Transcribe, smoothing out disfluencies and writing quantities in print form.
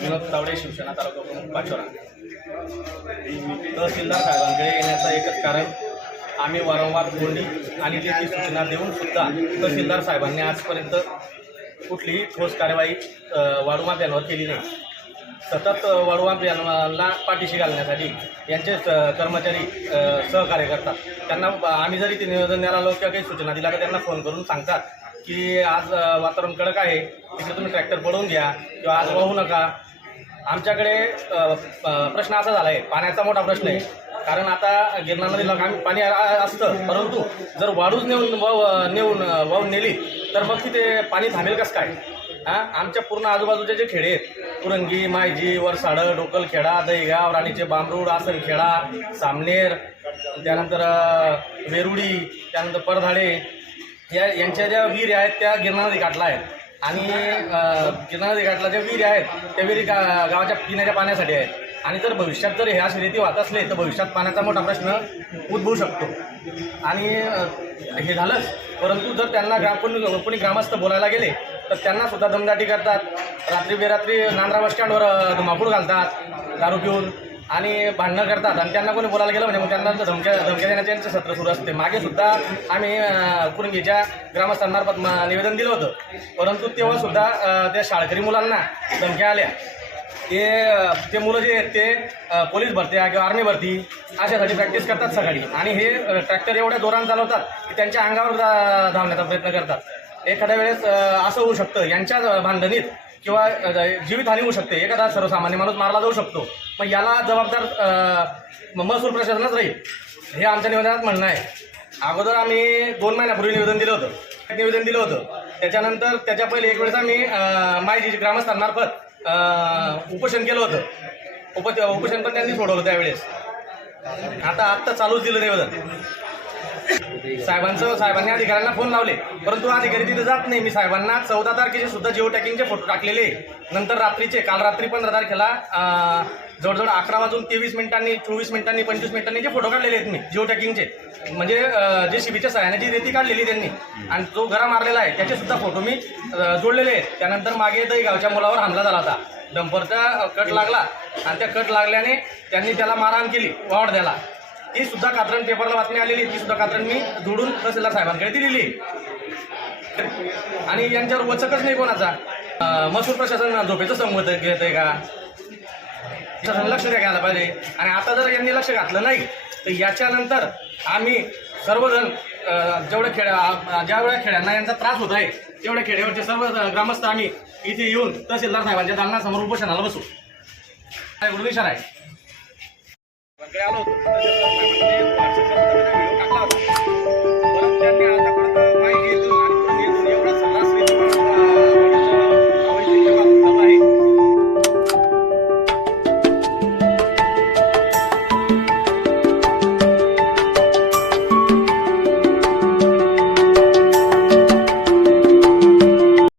विनोद तावडे, शिवसेना तालुका प्रमुख पाचोरा। तहसीलदार साहेबांकडे येण्याचं एकच कारण, आम्ही वारंवार कोंडी आणि त्याची सूचना देऊन सुद्धा तहसीलदार साहेबांनी आजपर्यंत कुठलीही ठोस कार्यवाही वाळू माफियांवर केली नाही। सतत वाळू माफियांना पाठीशी घालण्यासाठी यांचे कर्मचारी सहकार्य करतात। त्यांना आम्ही जरी ते निवेदन द्यायला आलो किंवा काही सूचना दिल्या तर त्यांना फोन करून सांगतात की आज वातावरण कडक आहे, तिथे तुम्ही ट्रॅक्टर पळवून घ्या किंवा आज वाहू नका। आमच्याकडे प्रश्न असा झाला आहे, पाण्याचा मोठा प्रश्न आहे। कारण आता गिरणा नदीला पाणी असतं, परंतु जर वाळूच नेऊन वाहून नेली तर मग तिथे पाणी थांबेल कसं काय? आमच्या पूर्ण आजूबाजूचे जे खेडे आहेत, पुरंगी, मायजी, वरसाड, डोकलखेडा, दहीगाव, राणीचे बांबरूड, आसनखेडा, सामनेर, त्यानंतर वेरुडी, त्यानंतर परधाडे, यांच्या ज्या विहिरी आहेत त्या गिरणा नदी काठला आहेत। आणि गिरणा नदी काठला ज्या विहिरी आहेत त्या विहिरी गावाच्या पिण्याच्या पाण्यासाठी आहेत। आणि जर भविष्यात जर ह्या शेती वाहत असले तर भविष्यात पाण्याचा मोठा प्रश्न उद्भवू शकतो। आणि हे झालंच, परंतु जर त्यांना कोणी ग्रामस्थ बोलायला गेले तर त्यांना सुद्धा दमदाटी करतात। रात्री बेरात्री नांद्रा बस स्टँडवर धुमाकूळ घालतात दारू पिऊन आणि भांडणं करतात। आणि त्यांना कोणी बोलायला गेलं म्हणजे मग त्यांना धमक्या देण्याचे यांचं सत्र सुरू असते। मागे सुद्धा आम्ही कुरंगीच्या ग्रामस्थांमार्फत निवेदन दिलं होतं, परंतु तेव्हा सुद्धा त्या शाळकरी मुलांना धमक्या आल्या। ते मुलं जे आहेत ते पोलीस भरती किंवा आर्मी भरती अशासाठी प्रॅक्टिस करतात सकाळी, आणि हे ट्रॅक्टर एवढ्या जोरात चालवतात की त्यांच्या अंगावर धावण्याचा प्रयत्न करतात। एखाद्या वेळेस असं होऊ शकतं यांच्या भांडणीत किंवा जीवितहानी होऊ शकते, एखादा सर्वसामान्य माणूस मारला जाऊ शकतो। मग याला जबाबदार महसूल प्रशासनच राहील, हे आमच्या निवेदनात म्हणणं आहे। अगोदर आम्ही 2 महिन्यापूर्वी निवेदन दिलं होतं। त्याच्यानंतर त्याच्या पहिले एक वेळेस आम्ही मायजी ग्रामस्थांमार्फत उपोषण केलं होतं। उपोषण पण त्यांनी सोडवलं त्यावेळेस। आत्ता चालूच दिलं निवेदन। साहेबांनी अधिकाऱ्यांना फोन लावले, परंतु अधिकारी तिथे जात नाही। मी साहेबांना 14 तारखेचे सुद्धा जिओ टॅगिंगचे फोटो टाकलेले, नंतर रात्रीचे, काल रात्री 15 तारखेला जवळजवळ 11 वाजून 23 मिनिटांनी, 24 मिनिटांनी, 25 मिनिटांनी जे फोटो काढलेले आहेत मी जिओ टॅगिंगचे, म्हणजे JCBच्या सहाय्याने जी रेती काढलेली त्यांनी, आणि जो गरा मारलेला आहे त्याचे सुद्धा फोटो मी जोडलेले आहेत। त्यानंतर मागे दहीगावच्या मुलावर हमला झाला होता, डंपरचा कट लागला आणि त्या कट लागल्याने त्यांनी त्याला मारहाण केली वावड द्याला। ती सुद्धा कात्रण पेपरला बातमी आलेली, ती सुद्धा कात्रण मी जोडून तहसीलदार साहेबांकडे दिलेली। आणि यांच्यावर वचकच नाही कोणाचा। महसूल प्रशासन झोपेचं संमत घेत आहे का? लक्ष द्यायला पाहिजे। आणि आता जर यांनी लक्ष घातलं नाही तर याच्यानंतर आम्ही सर्वजण ज्यावेळेला खेड्यांना यांचा त्रास होत आहे तेवढ्या खेड्यावरचे सर्व ग्रामस्थ आम्ही इथे येऊन तहसीलदार साहेबांच्या दालनासमोर उपोषणाला बसू। इशारा आहे आलो होतो